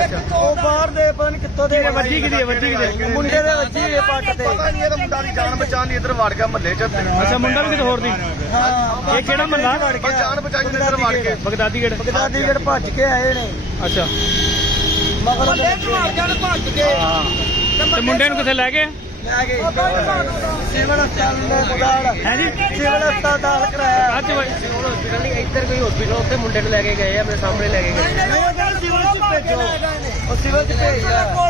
ਇੱਕ ਤੋਂ ਬਾਹਰ ਦੇ ਪਤਾ ਨਹੀਂ ਕਿੱਥੋਂ ਦੇ ਵੱਜੀ ਕਿਦੀ ਵੱਜੀ ਕਿਦੀ ਮੁੰਡੇ ਦੇ ਕਿਹੜੇ ਤੇ ਪਤਾ ਨਹੀਂ ਇਹਦਾ ਮੁੰਡਾ ਜਾਨ ਬਚਾਣ ਇਧਰ ਵੜ ਗਿਆ ਮੱਲੇ ਚ ਅੱਛਾ ਮੁੰਡਾ ਵੀ ਕਿਤੇ ਹੋਰ ਦੀ ਹਾਂ ਇਹ ਕਿਹੜਾ ਵੜ ਮੱਲਾ ਜਾਨ ਬਚਾਈ ਨੇ ਇਧਰ ਵੜ ਕੇ ਬਗਦਾਦੀ ਗੇੜ ਬਗਦਾਦੀ ਗੇੜ ਭੱਜ ਕੇ ਆਏ ਨੇ ਅੱਛਾ ਮਗਰ ਮੱਲੇ ਚ ਵੜ ਭੱਜ ਕੇ ਹਾਂ ਤੇ ਮੁੰਡੇ ਨੂੰ ਕਿੱਥੇ ਲੈ ਗਏ ਲੈ ਗਏ ਸਿਵਲ ਹਸਪਤਾਲ ਦਾ ਕਰਾਇਆ ਅੱਜ ਸਿਵਲ ਹਸਪਤਾਲ ਦੀ ਇੱਧਰ ਕੋਈ ਹੋਸਪੀਟਲ ਉੱਥੇ ਮੁੰਡੇ ਨੂੰ ਲੈ ਕੇ ਗਏ ਆ ਮੇਰੇ ਸਾਹਮਣੇ ਲੈ ਕੇ ਗਏ ਉਹ ਸਿਵਲ ਚ ਭੇਜੋ ਉਹ ਸਿਵਲ ਚ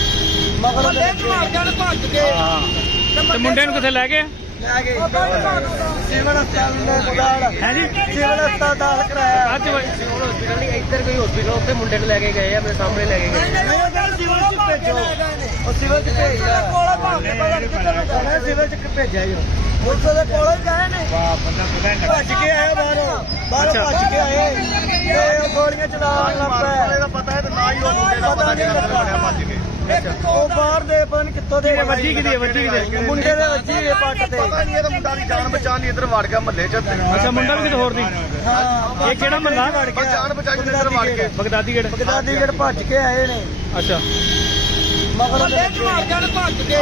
ਤੇ ਮੁੰਡੇ ਨੂੰ ਕਿੱਥੇ ਲੈ ਗਏ ਲੈ ਗਏ ਸਿਵਲ ਹਸਪਤਾਲ ਨੂੰ ਬੁਲਾੜ ਹੈ ਜੀ ਸਿਵਲ ਹਸਪਤਾਲ ਦਾ ਅਲਕਰਾ ਅੱਜ ਸਿਵਲ ਹਸਪਤਾਲ ਇੱਧਰ ਕੋਈ ਹਸਪੀਟਲ ਉੱਥੇ ਮੁੰਡੇ ਨੂੰ ਲੈ ਕੇ ਗਏ ਆ ਮੇਰੇ ਸਾਹਮਣੇ ਲੈ ਕੇ ਗਏ ਨਹੀਂ ਨਹੀਂ civil civil civil civil civil civil civil civil civil civil civil civil civil ਬਾਹਰ ਦੇ ਪਤਾ ਕਿੱਥੋਂ ਦੇ ਵੱਜੀ ਕਿਦੀ ਵੱਜੀ ਕਿਦੀ ਮੁੰਡੇ ਦੇ ਵੱਜੀ ਪੱਟ ਤੇ ਪਤਾ ਨਹੀਂ ਇਹਦਾ ਮੁੰਡਾ ਦੀ ਜਾਨ ਬਚਾਣ ਲਈ ਇੱਧਰ ਵੜ ਗਿਆ ਮੱਲੇ ਚ ਅੱਛਾ ਮੁੰਡਾ ਵੀ ਹੋਰ ਦੀ ਇਹ ਕਿਹੜਾ ਮੱਲਾ ਜਾਨ ਬਚਾਣ ਇੱਧਰ ਵੜ ਕੇ ਬਗਦਾਦੀ ਗੇੜ ਬਗਦਾਦੀ ਗੇੜ ਭੱਜ ਕੇ ਆਏ ਨੇ ਅੱਛਾ ਮੱਲੇ ਚ ਵੜ ਜਾਣ ਭੱਜ ਕੇ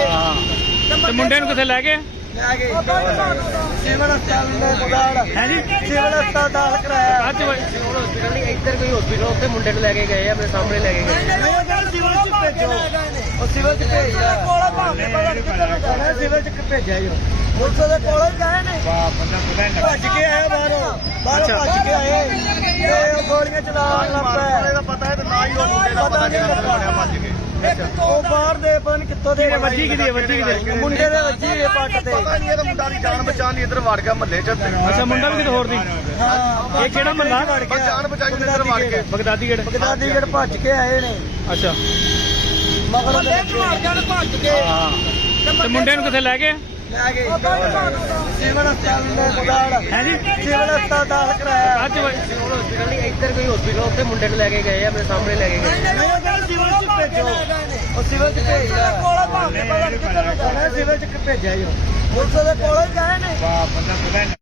ਤੇ ਮੁੰਡੇ ਨੂੰ ਕਿੱਥੇ ਲੈ ਗਏ ਲੈ ਗਏ ਹੈ ਜੀ ਕਰਾਇਆ ਅੱਜ ਇੱਧਰ ਕੋਈ ਵੀ ਮੁੰਡੇ ਨੂੰ ਲੈ ਕੇ ਗਏ ਆ ਮੇਰੇ ਸਾਹਮਣੇ ਲੈ ਕੇ ਗਏ ਉਹ ਸਿਵਲ ਚ ਭੇਜਿਆ ਕੋਲ ਭਾਵੇਂ ਪਤਾ ਕਿੱਧਰ ਜਾਣਾ ਸਿਵਲ ਚ ਭੇਜਿਆ ਜੋ ਮੁਰਸਾ ਦੇ ਕੋਲ ਗਏ ਨੇ ਬਾਪ ਬੰਦਾ ਕੁਦੈ ਨਾ ਭੱਜ ਕੇ ਆਇਆ ਬਾਹਰ ਬਾਹਰ ਭੱਜ ਕੇ ਆਏ ਇਹ ਗੋਲੀਆਂ ਚਲਾਉਣ ਲੱਗ ਪਏ ਪਤਾ ਹੈ ਤੇ ਨਾ ਹੀ ਉਹ ਮੁੰਡੇ ਦਾ ਪਤਾ ਨਹੀਂ ਕਿੱਧ ਬਾਹਰ ਦੇ ਪਨ ਕਿੱਥੋਂ ਦੇ ਨੇ ਵੱਜੀ ਕਿਦੀ ਵੱਜੀ ਕਿਦੀ ਮੁੰਡੇ ਦੇ ਵੱਜੀ ਇਹ ਪੱਟ ਤੇ ਦੀ ਜਾਨ ਬਚਾਣ ਲਈ ਇੱਧਰ ਵੜ ਗਿਆ ਮੱਲੇ ਚ ਅੱਛਾ ਮੁੰਡਾ ਵੀ ਕਿਤੇ ਹੋਰ ਦੀ ਹਾਂ ਇਹ ਕਿਹੜਾ ਮੱਲਾ ਜਾਨ ਬਚਾ ਇੱਧਰ ਵੜ ਕੇ ਬਗਦਾਦੀ ਗੜ ਬਗਦਾਦੀ ਗੜ ਭੱਜ ਕੇ ਆਏ ਨੇ ਅੱਛਾ ਮਗਰ ਮੱਲੇ ਨੂੰ ਭੱਜ ਕੇ ਤੇ ਮੁੰਡੇ ਨੂੰ ਕਿੱਥੇ ਲੈ ਗਏ ਲੈ ਗਏ ਸੇਵਾ ਦਾ ਚੱਲਦਾ ਬਗਾੜ ਹੈ ਜੀ ਸੇਵਾ ਦਾ ਤਾਂ ਦਾ ਕਰਾਇਆ ਅੱਜ ਵੀ ਸੇਵਾ ਇੱਧਰ ਕੋਈ ਹਸਪੀਟਲ ਉੱਥੇ ਮੁੰਡੇ ਨੂੰ ਲੈ ਕੇ ਗਏ ਆ ਮੇਰੇ ਸਾਹਮਣੇ ਲੈ ਕੇ ਗਏ ਹੈ ਸਿਵਲ ਚ ਭੇਜਿਆ ਹੀ ਉਹ ਉਸ ਦੇ ਕੋਲ ਹੀ ਗਏ ਨੇ